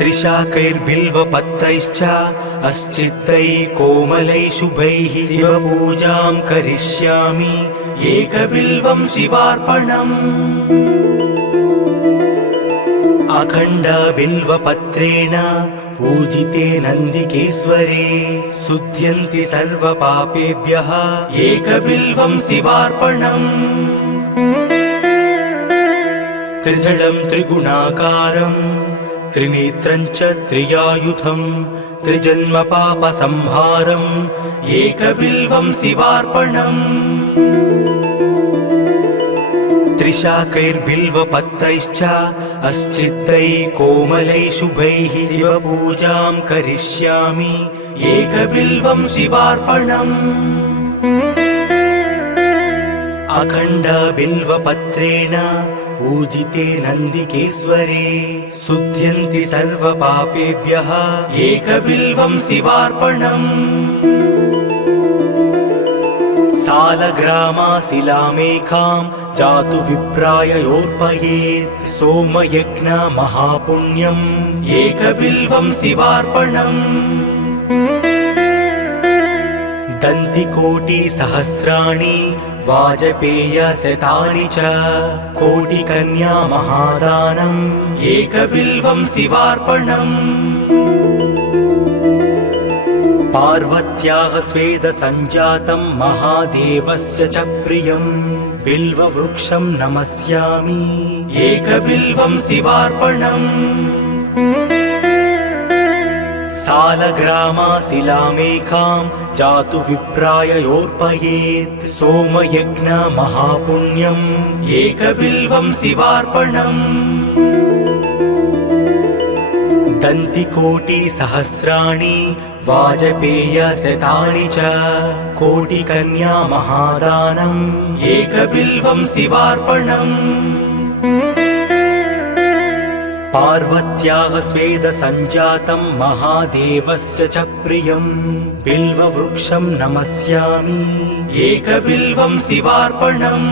त्रिशाकैर्बिल्वपत्रैश्च अस्चित्तैः कोमलैः शुभैः शिवपूजां करिष्यामि एकबिल्वं शिवार्पणम्। अखण्डबिल्वपत्रेण पूजिते नन्दिकेश्वरे शुध्यन्ति सर्वपापेभ्यः एकबिल्वं शिवार्पणम्। त्रिदलं त्रिगुणाकारं त्रिनेत्रं च त्रियायुधं त्रिजन्मपापसंहारम् एकबिल्वं शिवार्पणम्। त्रिशाकैर्बिल्वपत्रैश्च अस्चित्तैः कोमलैः शुभैः शिवपूजां करिष्यामि एकबिल्वं शिवार्पणम्। अखण्डबिल्वपत्रेण पूजिते नन्दिकेश्वरे शुध्यन्ति सर्वपापेभ्यः एकबिल्वं शिवार्पणम्। सालग्रामाशिलामेकां जातु विप्राय योर्पयेत् सोमयज्ञ महापुण्यम् एकबिल्वं शिवार्पणम्। दन्तिकोटिसहस्राणि वाजपेयशतानि च कोटिकन्या महादानम् एकबिल्वं शिवार्पणम्। पार्वत्याः स्वेदसञ्जातं महादेवस्य च प्रियं बिल्ववृक्षं नमस्यामि एकबिल्वं शिवार्पणम्। सालग्रामाशिलामेकां जातु विप्राय योर्पयेत् सोमयज्ञ महापुण्यम् एकबिल्वं शिवार्पणम्। दन्तिकोटिसहस्राणि वाजपेयशतानि च कोटिकन्या महादानम् एकबिल्वं शिवार्पणम्। पार्वत्याः स्वेदसञ्जातं महादेवस्य च प्रियं बिल्ववृक्षं नमस्यामि एकबिल्वं शिवार्पणम्।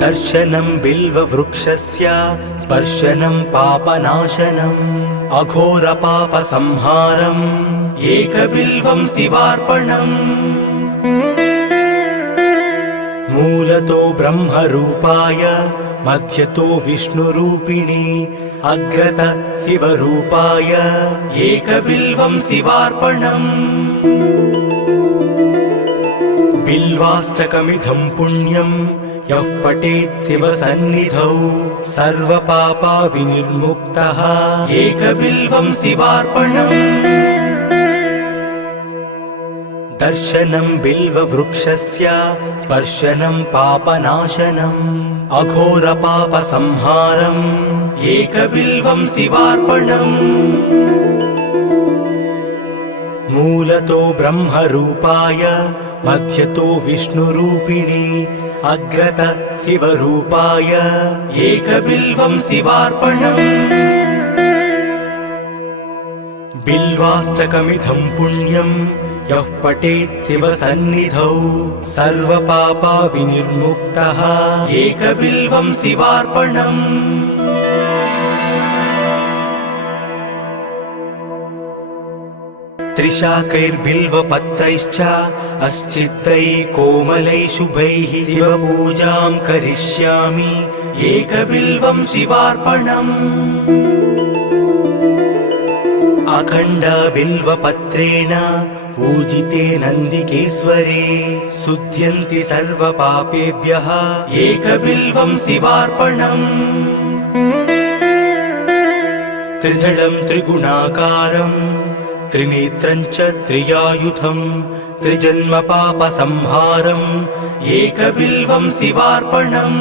दर्शनं बिल्ववृक्षस्य स्पर्शनं पापनाशनम् अघोरपापसंहारम् एकबिल्वं शिवार्पणम्। मूलतो ब्रह्मरूपाय मध्यतो विष्णुरूपिणे अग्रत शिवरूपाय एकबिल्वं शिवार्पणम्। बिल्वाष्टकमिदं पुण्यं यः पठेत् शिवसन्निधौ सर्वपापविनिर्मुक्तः एकबिल्वं शिवार्पणम्। दर्शनं बिल्ववृक्षस्य स्पर्शनं पापनाशनम् अघोरपापसंहारम् एकबिल्वं शिवार्पणम्। मूलतो ब्रह्मरूपाय मध्यतो विष्णुरूपिणे अग्रत शिवरूपाय एकबिल्वं शिवार्पणम्। बिल्वाष्टकमिदं पुण्यं यः पठेत् शिवसन्निधौ सर्वपापविनिर्मुक्तः एकबिल्वं शिवार्पणम्। त्रिशाकैर्बिल्वपत्रैश्च अस्चित्तैः कोमलैः शुभैः शिवपूजां करिष्यामि एकबिल्वं शिवार्पणम्। अखण्डबिल्वपत्रेण पूजिते नन्दिकेश्वरे शुध्यन्ति सर्वपापेभ्यः एकबिल्वं शिवार्पणम्। त्रिदलं त्रिगुणाकारं त्रिनेत्रं च त्रियायुधं त्रिजन्मपापसंहारम् एकबिल्वं शिवार्पणम्।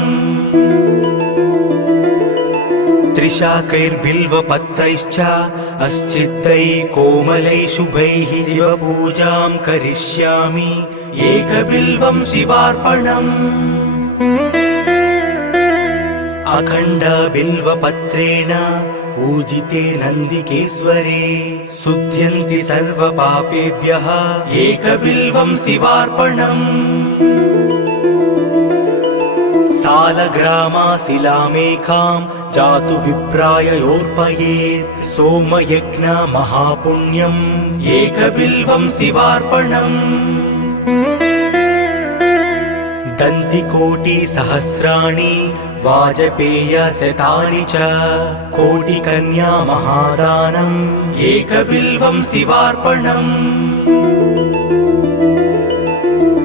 त्रिशाकैर्बिल्वपत्रैश्च अस्चित्तैः कोमलैः शुभैः शिवपूजां करिष्यामि एकबिल्वं शिवार्पणम्। अखण्डबिल्वपत्रेण पूजिते नन्दिकेश्वरे शुध्यन्ति सर्वपापेभ्यः एकबिल्वं शिवार्पणम्। सालग्रामाशिलामेकां जातु विप्राययोर्पयेत् सोमयज्ञ महापुण्यम् एकबिल्वं शिवार्पणम् दन्तिकोटिसहस्राणि वाजपेयशतानि च कोटिकन्या महादानम् एकबिल्वं शिवार्पणम्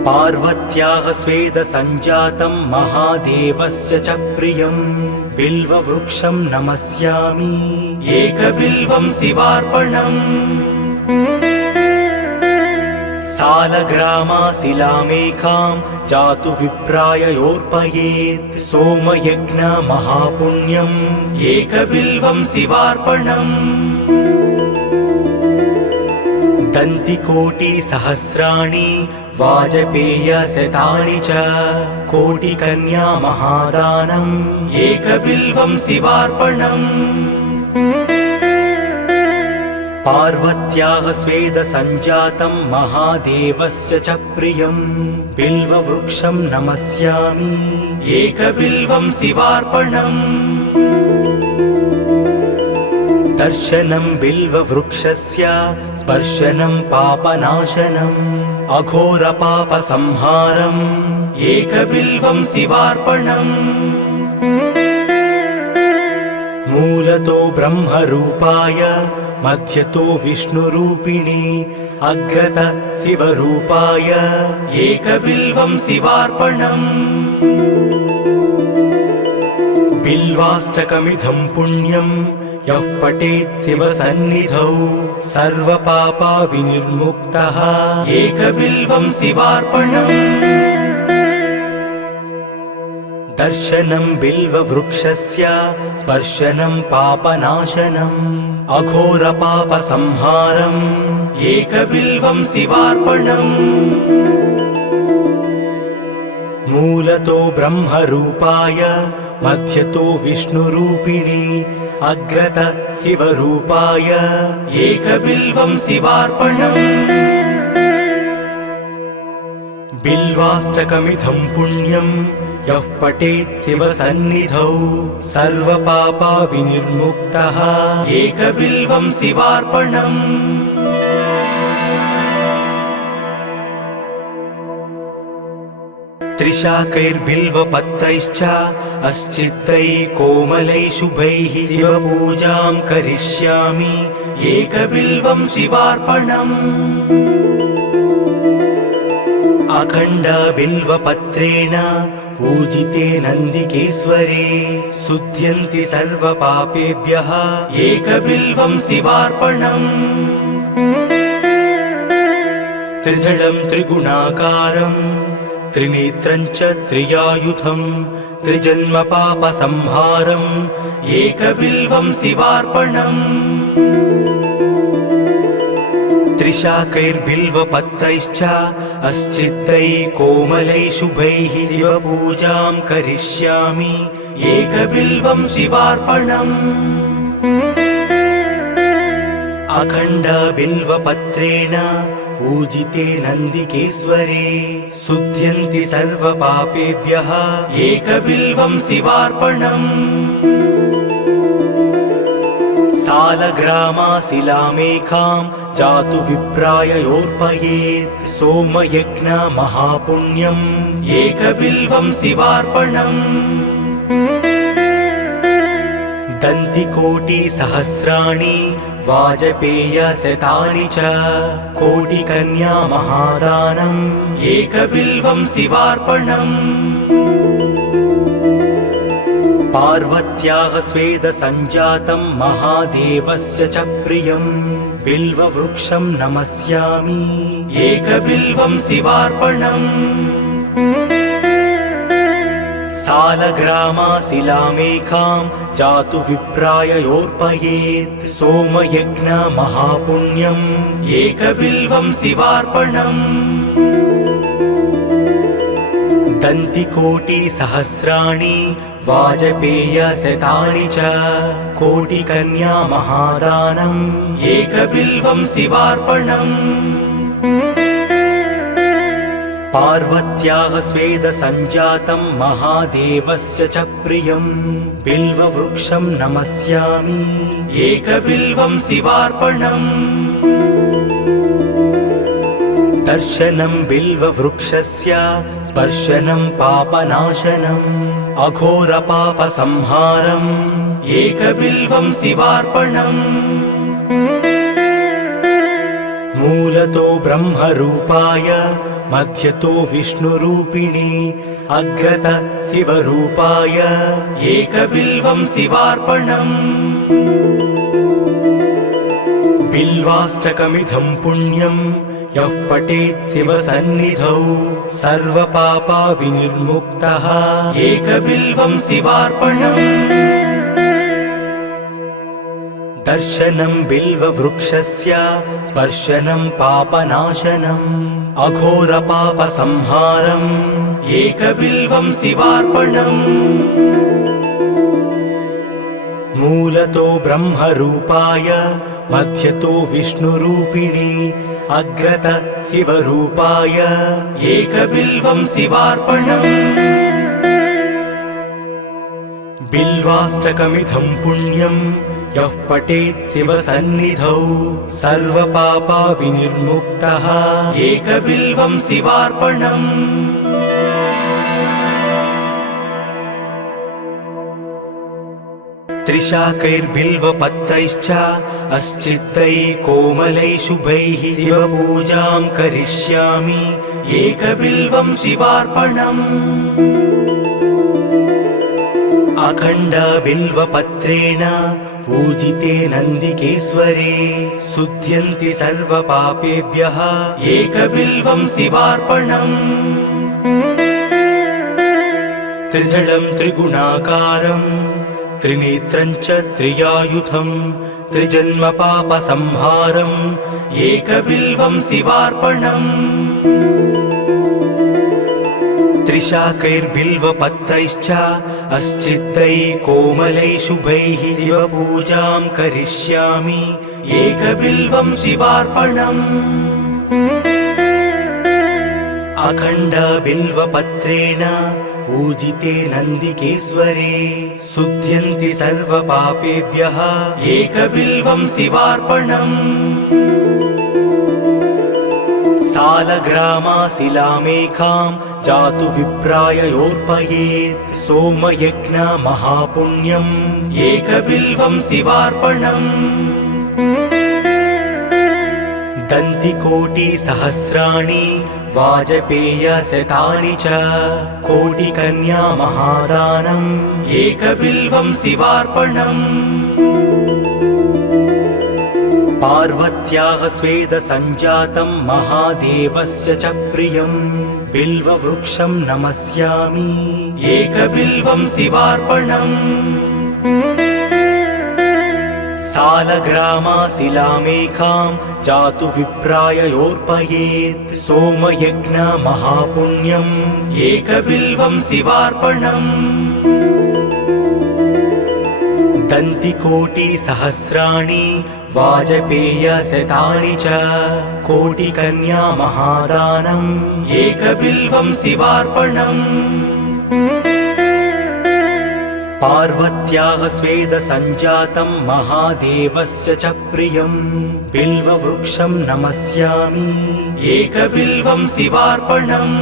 पार्वत्याः स्वेदसञ्जातं महादेवस्य च प्रियम् बिल्ववृक्षं नमस्यामि एकबिल्वं शिवार्पणम् सालग्रामाशिलामेकां जातु विप्राययोर्पयेत् सोमयज्ञ महापुण्यम् एकबिल्वं शिवार्पणम् दन्तिकोटिसहस्राणि वाजपेयशतानि च कोटिकन्या महादानम् एकबिल्वं शिवार्पणम् पार्वत्याः स्वेदसञ्जातं महादेवस्य च प्रियम् बिल्ववृक्षं नमस्यामि एकबिल्वं शिवार्पणम् दर्शनं बिल्ववृक्षस्य स्पर्शनं पापनाशनम् अघोरपापसंहारम् एकबिल्वं शिवार्पणम् मूलतो ब्रह्मरूपाय मध्यतो विष्णुरूपिणे अग्रत शिवरूपाय एकबिल्वं शिवार्पणम् बिल्वाष्टकमिदं पुण्यं यः पठेत् शिवसन्निधौ सर्वपापविनिर्मुक्तः एकबिल्वं शिवार्पणम् दर्शनं बिल्ववृक्षस्य स्पर्शनं पापनाशनम् अघोरपापसंहारम् एकबिल्वं शिवार्पणम् मूलतो ब्रह्मरूपाय मध्यतो विष्णुरूपिणे अग्रत शिवरूपाय एकबिल्वं शिवार्पणम् बिल्वाष्टकमिदं पुण्यं यः पठेत् शिवसन्निधौ सर्वपापविनिर्मुक्तः एकबिल्वं शिवार्पणम् त्रिशाकैर्बिल्वपत्रैश्च अस्चिद्दैः कोमलैः शुभैः शिवपूजां करिष्यामि एकबिल्वं शिवार्पणम् अखण्डबिल्वपत्रेण पूजिते नन्दिकेश्वरे शुध्यन्ति सर्वपापेभ्यः एकबिल्वं शिवार्पणम् त्रिदलं त्रिगुणाकारम् त्रिनेत्रं च त्रियायुधं त्रिजन्मपापसंहारम् एकबिल्वं शिवार्पणम् त्रिशाकैर्बिल्वपत्रैश्च अस्चिद्दैः कोमलैः शुभैः शिवपूजां करिष्यामि एकबिल्वं शिवार्पणम् अखण्डबिल्वपत्रेण पूजिते नन्दिकेश्वरे शुध्यन्ति सर्वपापेभ्यः एकबिल्वं शिवार्पणम् सालग्रामाशिलामेकां जातु विप्राययोर्पयेत् सोमयज्ञ महापुण्यम् एकबिल्वं शिवार्पणम् दन्तिकोटिसहस्राणि वाजपेयशतानि च कोटिकन्या महादानम् एकबिल्वं शिवार्पणम् पार्वत्याः स्वेदसञ्जातं महादेवस्य च प्रियम् बिल्ववृक्षं नमस्यामि एकबिल्वं शिवार्पणम् सालग्रामाशिलामेकां जातु विप्राययोर्पयेत् सोमयज्ञ महापुण्यम् एकबिल्वं शिवार्पणम् दन्तिकोटिसहस्राणि वाजपेयशतानि च कोटिकन्या महादानम् एकबिल्वं शिवार्पणम् पार्वत्याः स्वेदसञ्जातं महादेवस्य च प्रियं बिल्ववृक्षं नमस्यामि एकबिल्वं शिवार्पणम् दर्शनं बिल्ववृक्षस्य स्पर्शनं पापनाशनम् अघोरपापसंहारम् एकबिल्वं शिवार्पणम् मूलतो ब्रह्मरूपाय मध्यतो विष्णुरूपिणे अग्रत शिवरूपाय एकबिल्वं शिवार्पणम् बिल्वाष्टकमिदं पुण्यं यः पठेत् शिवसन्निधौ सर्वपापविनिर्मुक्तः एकबिल्वं शिवार्पणम् दर्शनं बिल्ववृक्षस्य स्पर्शनं पापनाशनम् अघोरपापसंहारम् एकबिल्वं शिवार्पणम् मूलतो ब्रह्मरूपाय मध्यतो विष्णुरूपिणे अग्रत शिवरूपाय एकबिल्वं शिवार्पणम् बिल्वाष्टकमिदं पुण्यं यः पठेत् शिवसन्निधौ सर्वपापविनिर्मुक्तः एकबिल्वं शिवार्पणम् त्रिशाकैर्बिल्वपत्रैश्च अस्चिद्दैः कोमलैः शुभैः शिवपूजां करिष्यामि एकबिल्वं शिवार्पणम् अखण्डबिल्वपत्रेण पूजिते नन्दिकेश्वरे शुध्यन्ति सर्वपापेभ्यः एकबिल्वं शिवार्पणम् त्रिदलं त्रिगुणाकारं त्रिनेत्रं च त्रियायुधं त्रिजन्मपापसंहारम् एकबिल्वं शिवार्पणम् त्रिशाकैर्बिल्वपत्रैश्च अस्चिद्दैः कोमलैः शुभैः शिवपूजां करिष्यामि एकबिल्वं शिवार्पणम् अखण्डबिल्वपत्रेण पूजिते नन्दिकेश्वरे शुध्यन्ति सर्वपापेभ्यः एकबिल्वं शिवार्पणम् सालग्रामाशिलामेकां जातु विप्राययोर्पयेत् सोमयज्ञमहापुण्यम् एकबिल्वं शिवार्पणम् दन्तिकोटिसहस्राणि वाजपेयशतानि च कोटिकन्यामहादानम् एकबिल्वं शिवार्पणम् पार्वत्याः स्वेदसञ्जातं महादेवस्य च प्रियं बिल्ववृक्षं नमस्यामि एकबिल्वं शिवार्पणम् सालग्रामाशिलामेकां जातु विप्राययोर्पयेत् सोमयज्ञमहापुण्यम् एकबिल्वं शिवार्पणम् दन्तिकोटिसहस्राणि वाजपेयशतानि च कोटिकन्यामहादानम् एकबिल्वं शिवार्पणम् पार्वत्याः स्वेदसञ्जातं महादेवस्य च प्रियं बिल्ववृक्षं नमस्यामि एकबिल्वं शिवार्पणम्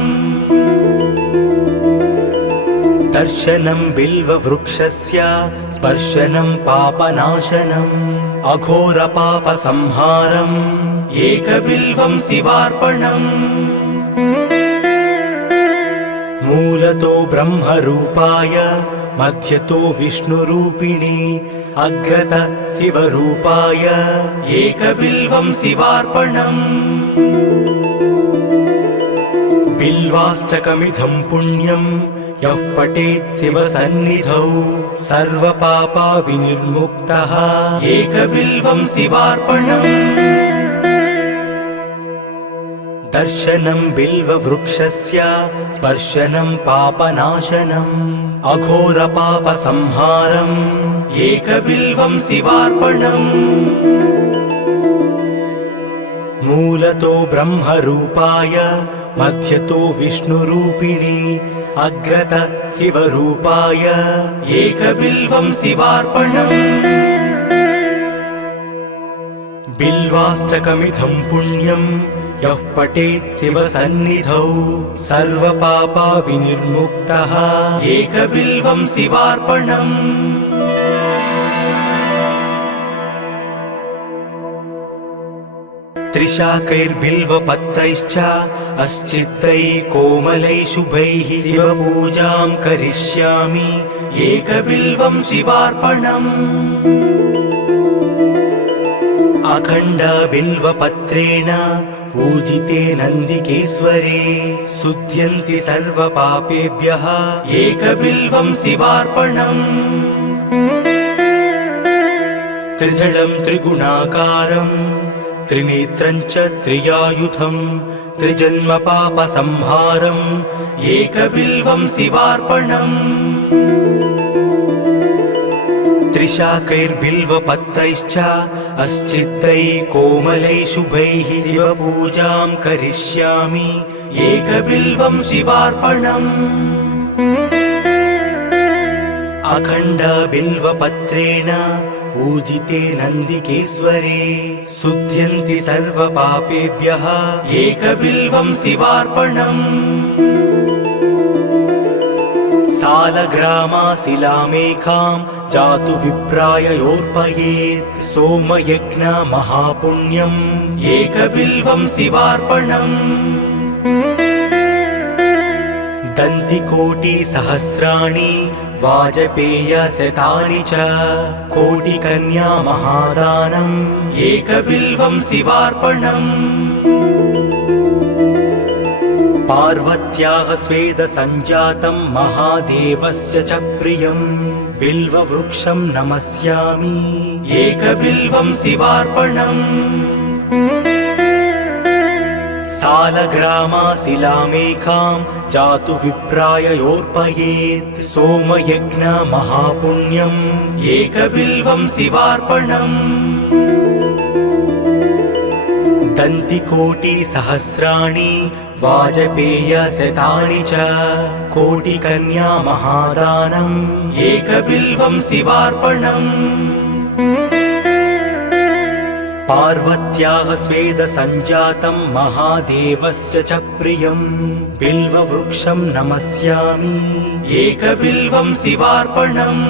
दर्शनं बिल्ववृक्षस्य स्पर्शनं पापनाशनम् अघोरपापसंहारम् एकबिल्वं शिवार्पणम् मूलतो ब्रह्मरूपाय मध्यतो विष्णुरूपिणे अग्रत शिवरूपाय एकबिल्वं शिवार्पणम् बिल्वाष्टकमिदं पुण्यं यः पठेत् शिवसन्निधौ सर्वपापविनिर्मुक्तः एकबिल्वं शिवार्पणम् दर्शनं बिल्ववृक्षस्य स्पर्शनं पापनाशनम् अघोरपापसंहारम् एकबिल्वं शिवार्पणम् मूलतो ब्रह्मरूपाय मध्यतो विष्णुरूपिणी अग्रत शिवरूपाय एकबिल्वं शिवार्पणम् बिल्वाष्टकमिदं पुण्यं यः पठेत् शिवसन्निधौ सर्वपापा विनिर्मुक्तः एकबिल्वं शिवार्पणम् त्रिशाकैर्बिल्वपत्रैश्च अश्चित्तैः कोमलैः शुभैः शिवपूजां करिष्यामि एकबिल्वं शिवार्पणम् अखण्डबिल्वपत्रेण पूजिते नन्दिकेश्वरे शुध्यन्ति सर्वपापेभ्यः एकबिल्वं शिवार्पणम् त्रिदलं त्रिगुणाकारं त्रिनेत्रं च त्रियायुधं त्रिजन्मपापसंहारम् एकबिल्वं शिवार्पणम् त्रिशाकैर्बिल्वपत्रैश्च अश्चित्तैः कोमलैः शुभैः शिवपूजां करिष्यामि एकबिल्वं शिवार्पणम् अखण्डबिल्वपत्रेण पूजिते नन्दिकेश्वरे शुध्यन्ति सर्वपापेभ्यः एकबिल्वं शिवार्पणम् सालग्रामाशिलामेकां जातु विप्राययोर्पयेत् सोमयज्ञ महापुण्यम् एकबिल्वं शिवार्पणम् दन्तिकोटिसहस्राणि वाजपेयशतानि च कोटिकन्या महादानम् एकबिल्वं शिवार्पणम् पार्वत्याः स्वेदसञ्जातं महादेवस्य च प्रियं बिल्ववृक्षं नमस्यामि एकबिल्वं शिवार्पणम् सालग्रामाशिलामेकां जातु विप्राययोर्पयेत् सोमयज्ञ महापुण्यम् एकबिल्वं शिवार्पणम् दन्तिकोटिसहस्राणि वाजपेयशतानि च कोटिकन्या महादानम् एकबिल्वं शिवार्पणम् पार्वत्याः स्वेदसञ्जातं महादेवस्य च प्रियं बिल्ववृक्षं नमस्यामि एकबिल्वं शिवार्पणम्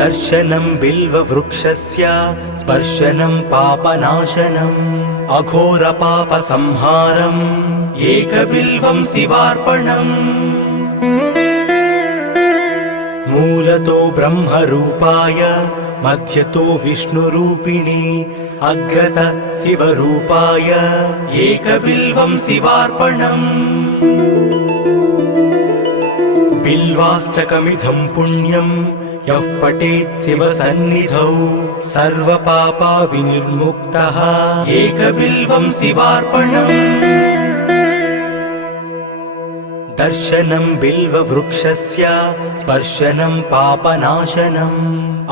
दर्शनं बिल्ववृक्षस्य स्पर्शनं पापनाशनम् अघोरपापसंहारम् एकबिल्वं शिवार्पणम् मूलतो ब्रह्मरूपाय मध्यतो विष्णुरूपिणी अग्रत शिवरूपाय एकबिल्वं शिवार्पणम् बिल्वाष्टकमिदं पुण्यं यः पठेत् शिवसन्निधौ सर्वपापा विनिर्मुक्तः एकबिल्वं शिवार्पणम् दर्शनं बिल्ववृक्षस्य स्पर्शनं पापनाशनम्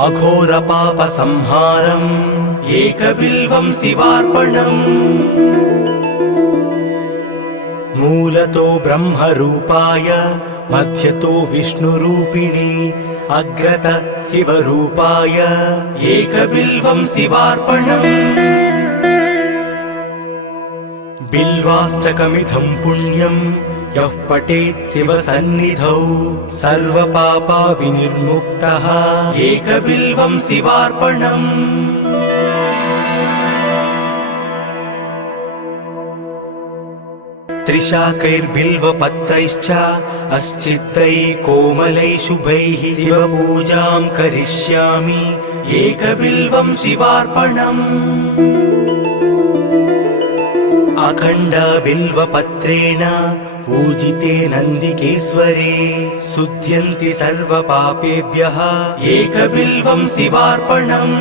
अघोरपापसंहारम् एकबिल्वं शिवार्पणम् मूलतो ब्रह्मरूपाय मध्यतो विष्णुरूपिणी अग्रत शिवरूपाय एकबिल्वं शिवार्पणम् बिल्वाष्टकमिदं पुण्यं यः पठेत् शिवसन्निधौ सर्वपापा विनिर्मुक्तः एकबिल्वं शिवार्पणम् त्रिशाकैर्बिल्वपत्रैश्च अश्चित्तैः कोमलैः शुभैः शिवपूजां करिष्यामि एकबिल्वं शिवार्पणम् अखण्डबिल्वपत्रेण पूजिते नन्दिकेश्वरे शुध्यन्ति सर्वपापेभ्यः एकबिल्वं शिवार्पणम्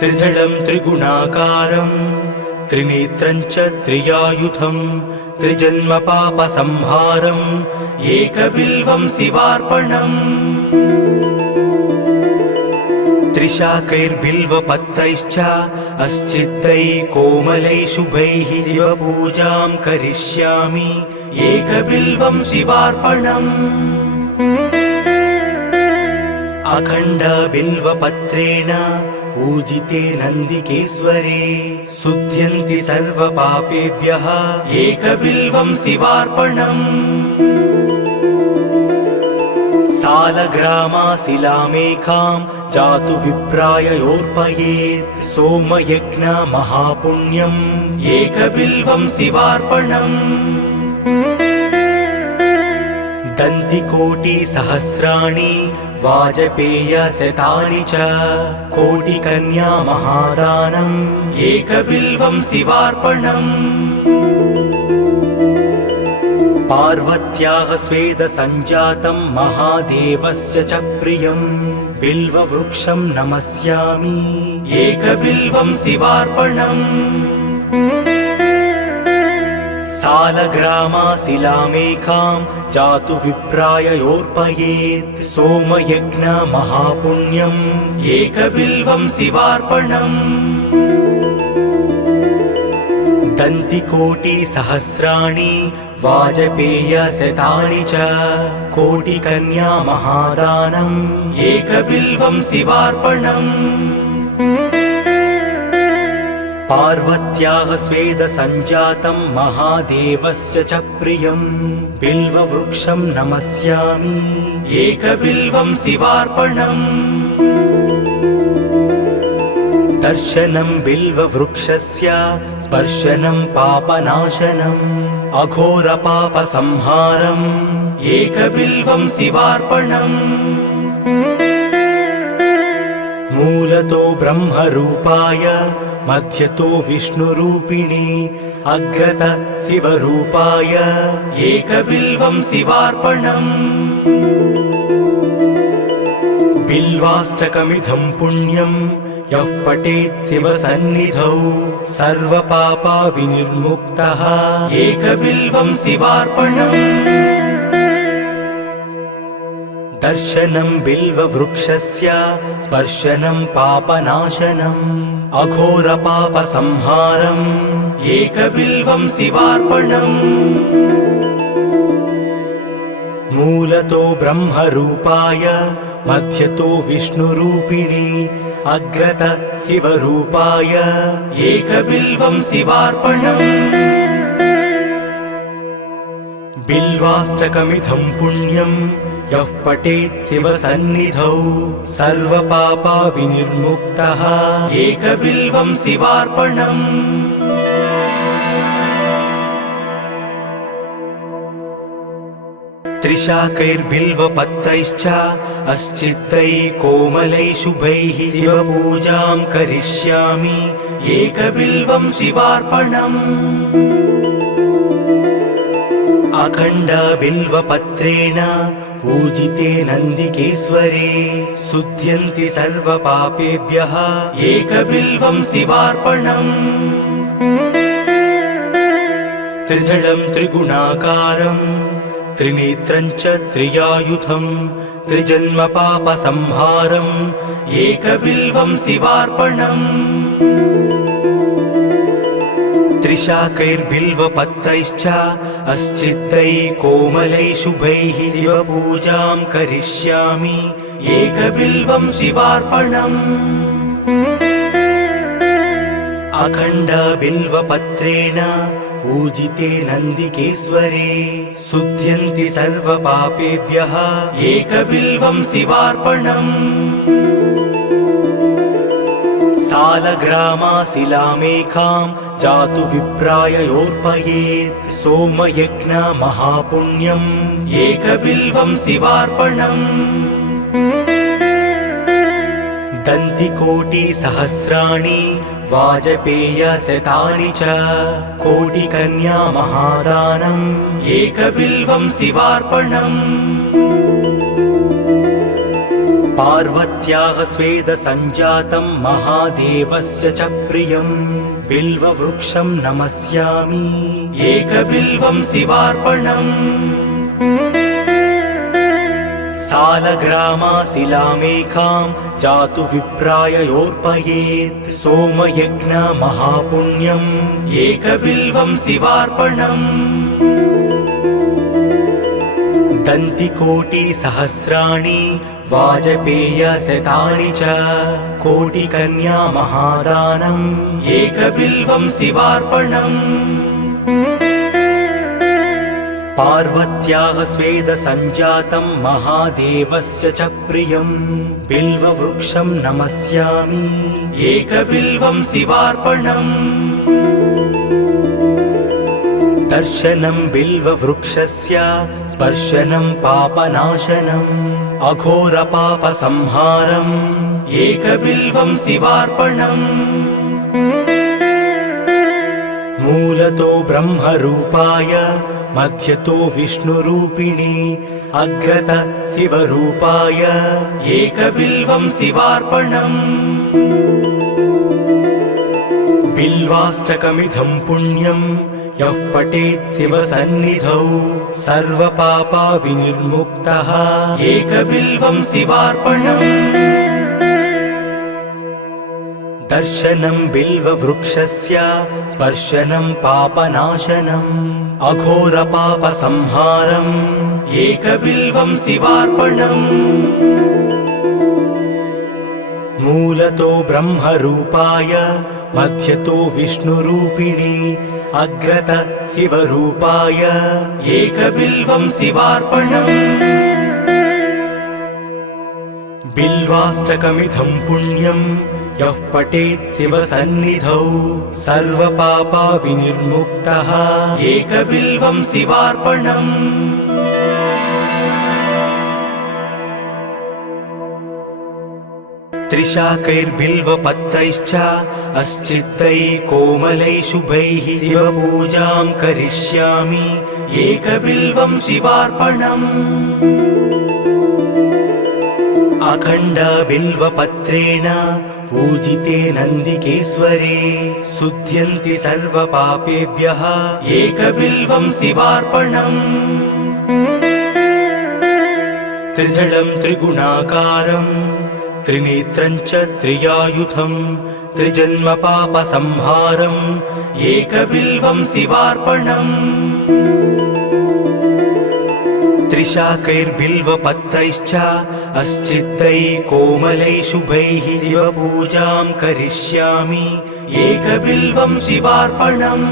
त्रिदलं त्रिगुणाकारं त्रिनेत्रं च त्रियायुधं त्रिजन्मपापसंहारम् एकबिल्वं शिवार्पणम् त्रिशाकैर्बिल्वपत्रैश्च अस्चित्तै कोमलै शुभैः शिवपूजां करिष्यामि एकबिल्वं शिवार्पणम् अखण्ड बिल्वपत्रेण पूजिते नन्दिकेश्वरे शुध्यन्ति सर्वपापेभ्यः एकबिल्वं शिवार्पणम् सालग्रामाशिलामेकां जातु विप्राय योर्पयेत् सोमयज्ञ महापुण्यम् एकबिल्वं शिवार्पणम् दन्तिकोटिसहस्राणि वाजपेयशतानि च कोटिकन्या महादानम् एकबिल्वं शिवार्पणम् पार्वत्याः स्वेदसञ्जातं महादेवस्य च प्रियं बिल्ववृक्षं नमस्यामि एकबिल्वं शिवार्पणम् सालग्रामाशिलामेकां जातु विप्राय योर्पयेत् सोमयज्ञ महापुण्यम् एकबिल्वं शिवार्पणम् दन्तिकोटिसहस्राणि वाजपेयशतानि च कोटिकन्या महादानम् एकबिल्वं शिवार्पणम् पार्वत्याः स्वेदसञ्जातं महादेवस्य च प्रियं बिल्ववृक्षं नमस्यामि एकबिल्वं शिवार्पणम् दर्शनं बिल्ववृक्षस्य स्पर्शनं पापनाशनम् अघोरपापसंहारम् एकबिल्वं शिवार्पणम् मूलतो ब्रह्मरूपाय मध्यतो विष्णुरूपिणे अग्रत शिवरूपाय एकबिल्वं शिवार्पणम् बिल्वाष्टकमिदं पुण्यं यः पठेत् शिवसन्निधौ सर्वपापविनिर्मुक्तः एकबिल्वं शिवार्पणम् दर्शनं बिल्ववृक्षस्य स्पर्शनं पापनाशनम् अघोरपापसंहारम् एकबिल्वं शिवार्पणम् मूलतो ब्रह्मरूपाय मध्यतो विष्णुरूपिणे अग्रत शिवरूपाय एकबिल्वं शिवार्पणम् बिल्वाष्टकमिदं पुण्यं यः पठेत् शिवसन्निधौ सर्वपापविनिर्मुक्तः एकबिल्वं शिवार्पणम् त्रिशाकैर्बिल्वपत्रैश्च अस्चित्तै कोमलै शुभैः शिवपूजां करिष्यामि एकबिल्वं शिवार्पणम् अखण्ड बिल्वपत्रेण पूजिते नन्दिकेश्वरे शुध्यन्ति सर्वपापेभ्यः एकबिल्वं शिवार्पणम् त्रिदलं त्रिगुणाकारम् त्रिनेत्रं च त्रियायुधं त्रिजन्मपापसंहारम् एकबिल्वं शिवार्पणम् त्रिशाकैर्बिल्वपत्रैश्च अस्चित्तै कोमलै शुभैः शिवपूजां करिष्यामि एकबिल्वं शिवार्पणम् अखण्ड बिल्वपत्रेण पूजिते नन्दिकेश्वरे शुध्यन्ति सर्वपापेभ्यः एकबिल्वं शिवार्पणम् सालग्रामाशिलामेकां जातु विप्राय योर्पयेत् सोमयज्ञ महापुण्यम् एकबिल्वं शिवार्पणम् दन्तिकोटिसहस्राणि वाजपेयशतानि च कोटिकन्या महादानम् एकबिल्वं शिवार्पणम् पार्वत्याः स्वेदसञ्जातं महादेवस्य च प्रियं बिल्ववृक्षं नमस्यामि एकबिल्वं शिवार्पणम् सालग्रामाशिलामेकां जातु विप्राय योर्पयेत् सोमयज्ञ महापुण्यम् एकबिल्वं शिवार्पणम् दन्तिकोटिसहस्राणि वाजपेयशतानि च कोटिकन्या महादानम् एकबिल्वं शिवार्पणम् पार्वत्याः स्वेदसञ्जातं महादेवस्य च प्रियं बिल्ववृक्षं नमस्यामि एकबिल्वं शिवार्पणम् दर्शनं बिल्ववृक्षस्य स्पर्शनं पापनाशनम् अघोरपापसंहारम् एकबिल्वं शिवार्पणम् मूलतो ब्रह्मरूपाय मध्यतो विष्णुरूपिणे अग्रत शिवरूपाय एकबिल्वं शिवार्पणम् बिल्वाष्टकमिदं पुण्यं यः पठेत् शिवसन्निधौ सर्वपापविनिर्मुक्तः एकबिल्वं शिवार्पणम् दर्शनं बिल्ववृक्षस्य स्पर्शनं पापनाशनम् अघोरपापसंहारम् एकबिल्वं शिवार्पणम् मूलतो ब्रह्मरूपाय मध्यतो विष्णुरूपिणे अग्रत शिवरूपाय एकबिल्वं शिवार्पणम् बिल्वाष्टकमिदं पुण्यं यः पठेत् शिवसन्निधौ सर्वपापविनिर्मुक्तः एकबिल्वं शिवार्पणम् त्रिशाकैर्बिल्वपत्रैश्च अस्चित्तैः कोमलैः शुभैः शिवपूजां करिष्यामि एकबिल्वं शिवार्पणम् अखण्डबिल्वपत्रेण पूजिते नन्दिकेश्वरे शुध्यन्ति सर्वपापेभ्यः एकबिल्वं शिवार्पणम् त्रिदलं त्रिगुणाकारम् त्रिनेत्रं च त्रियायुधं त्रिजन्मपापसंहारम् एकबिल्वं शिवार्पणम् त्रिशाकैर्बिल्वपत्रैश्च अस्चित्तैः कोमलैः शुभैः शिवपूजां करिष्यामि एकबिल्वं शिवार्पणम्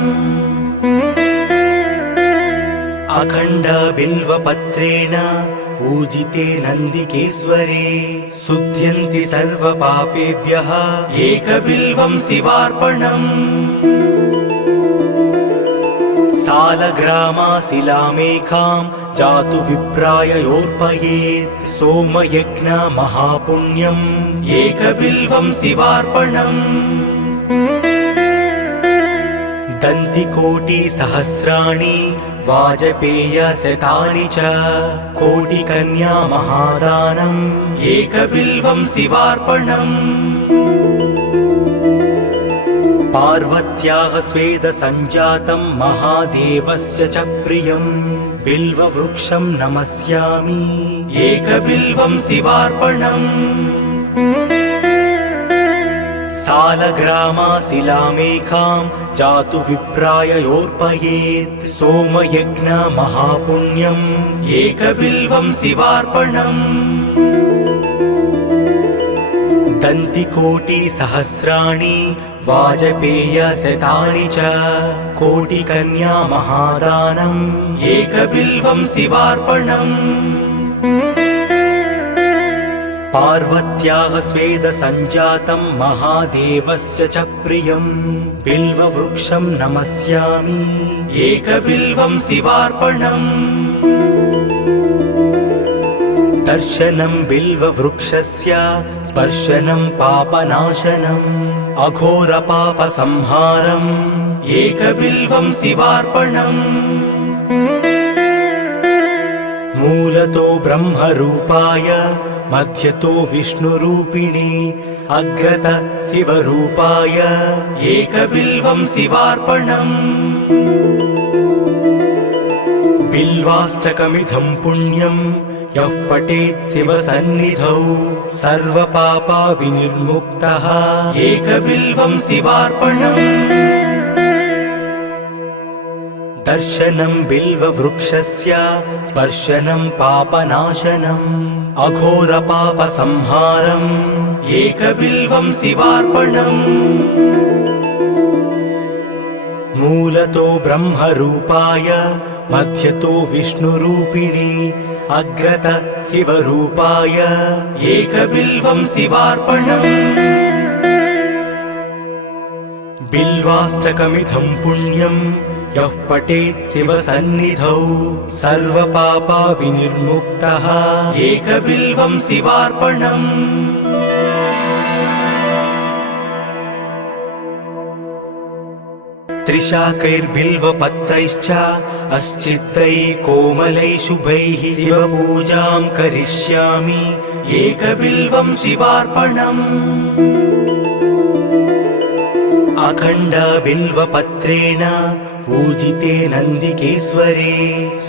अखण्डबिल्वपत्रेण पूजिते नन्दिकेश्वरे शुध्यन्ति सर्वपापेभ्यः एकबिल्वं शिवार्पणम् सालग्रामाशिलामेकां जातु विप्राय योर्पयेत् सोमयज्ञ महापुण्यम् एकबिल्वं शिवार्पणम् दन्तिकोटिसहस्राणि वाजपेयशतानि च कोटिकन्या महादानम् एकबिल्वं शिवार्पणम् पार्वत्याः स्वेदसञ्जातं महादेवस्य च प्रियं बिल्ववृक्षं नमस्यामि एकबिल्वं शिवार्पणम् सालग्रामाशिलामेकां जातु विप्राय योर्पयेत् सोमयज्ञ महापुण्यम् एकबिल्वं शिवार्पणम् दन्तिकोटिसहस्राणि वाजपेयशतानि च कोटिकन्या महादानम् एकबिल्वं शिवार्पणम् पार्वत्याः स्वेदसञ्जातं महादेवस्य च प्रियं बिल्ववृक्षं नमस्यामि एकबिल्वं शिवार्पणम् दर्शनं बिल्ववृक्षस्य स्पर्शनं पापनाशनम् अघोरपापसंहारम् एकबिल्वं शिवार्पणम् मूलतो ब्रह्मरूपाय मध्यतो विष्णुरूपिणे अग्रत शिवरूपाय एकबिल्वं शिवार्पणम् बिल्वाष्टकमिदं पुण्यं यः पठेत् शिवसन्निधौ सर्वपापा विनिर्मुक्तः एकबिल्वं शिवार्पणम् दर्शनं बिल्ववृक्षस्य स्पर्शनं पापनाशनम् अघोरपापसंहारम् एकबिल्वं शिवार्पणम् मूलतो ब्रह्मरूपाय मध्यतो विष्णुरूपिणी अग्रत शिवरूपाय एकबिल्वं शिवार्पणम् बिल्वाष्टकमिदं पुण्यं यः पठेत् शिवसन्निधौ सर्वपापा विनिर्मुक्तः एकबिल्वं शिवार्पणम् त्रिशाकैर्बिल्वपत्रैश्च अस्चिद्दैः कोमलैः शुभैः शिवपूजां करिष्यामि एकबिल्वं शिवार्पणम् अखण्डबिल्वपत्रेण पूजिते नन्दिकेश्वरे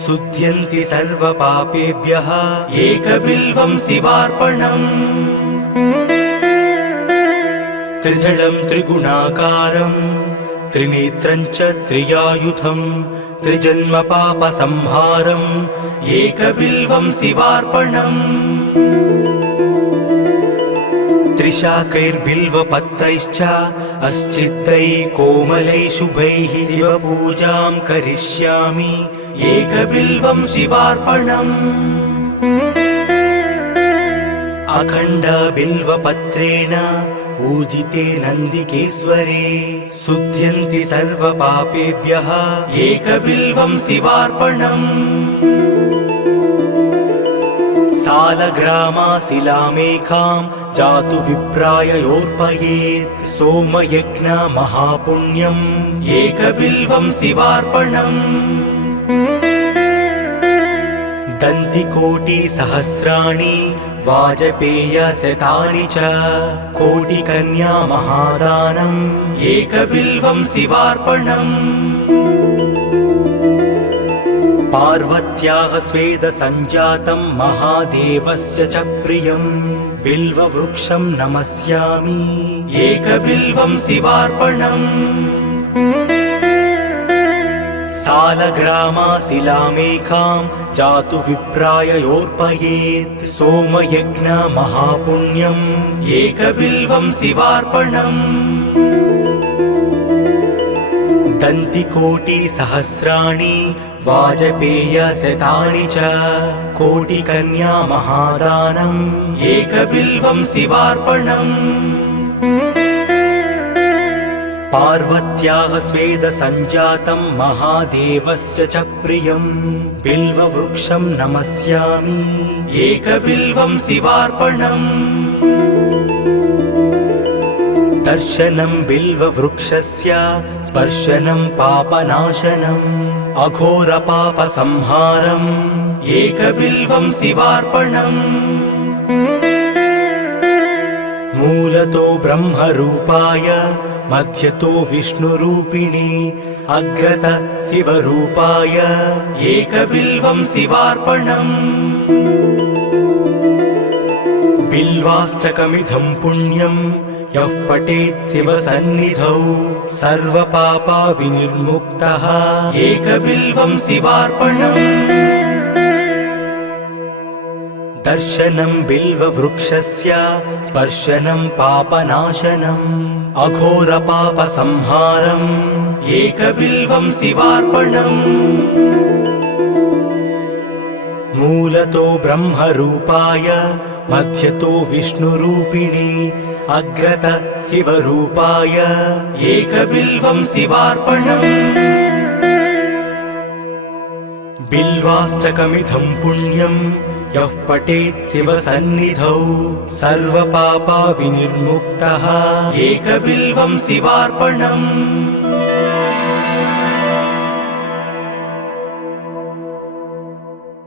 शुध्यन्ति सर्वपापेभ्यः एकबिल्वं शिवार्पणम् त्रिदलं त्रिगुणाकारं त्रिनेत्रं च त्रियायुधं त्रिजन्मपापसंहारम् एकबिल्वं शिवार्पणम् त्रिशाकैर्बिल्वपत्रैश्च अस्चिद्दैः कोमलैः शुभैः शिवपूजां करिष्यामि एकबिल्वं शिवार्पणम् अखण्डबिल्वपत्रेण पूजिते नन्दिकेश्वरे शुध्यन्ति सर्वपापेभ्यः एकबिल्वं शिवार्पणम् सालग्रामाशिलामेकां जातु विप्राय योर्पयेत् सोमयज्ञ महापुण्यम् एकबिल्वं शिवार्पणम् दन्तिकोटिसहस्राणि वाजपेयशतानि च कोटिकन्या महादानम् एकबिल्वं शिवार्पणम् पार्वत्याः स्वेदसञ्जातं महादेवस्य च प्रियं बिल्ववृक्षं नमस्यामि एकबिल्वं शिवार्पणम् सालग्रामाशिलामेकां जातु विप्राय योर्पयेत् सोमयज्ञ महापुण्यम् एकबिल्वं शिवार्पणम् दन्तिकोटिसहस्राणि वाजपेयशतानि च कोटिकन्या महादानम् एकबिल्वं शिवार्पणम् पार्वत्याः स्वेदसञ्जातं महादेवस्य च प्रियं बिल्ववृक्षं नमस्यामि एकबिल्वं शिवार्पणम् दर्शनं बिल्ववृक्षस्य स्पर्शनं पापनाशनम् अघोरपापसंहारम् एकबिल्वं शिवार्पणम् मूलतो ब्रह्मरूपाय मध्यतो विष्णुरूपिणी अग्रत शिवरूपाय एकबिल्वं शिवार्पणम् बिल्वाष्टकमिदं पुण्यं यः पठेत् शिवसन्निधौ सर्वपापा विनिर्मुक्तः एकबिल्वं शिवार्पणम् दर्शनं बिल्ववृक्षस्य स्पर्शनं पापनाशनम् अघोरपापसंहारम् एकबिल्वं शिवार्पणम् मूलतो ब्रह्मरूपाय मध्यतो विष्णुरूपिणी अग्रत शिवरूपाय एकबिल्वं शिवार्पणम् बिल्वाष्टकमिदं पुण्यं यः पठेत् शिवसन्निधौ सर्वपापा विनिर्मुक्तः एकबिल्वं शिवार्पणम्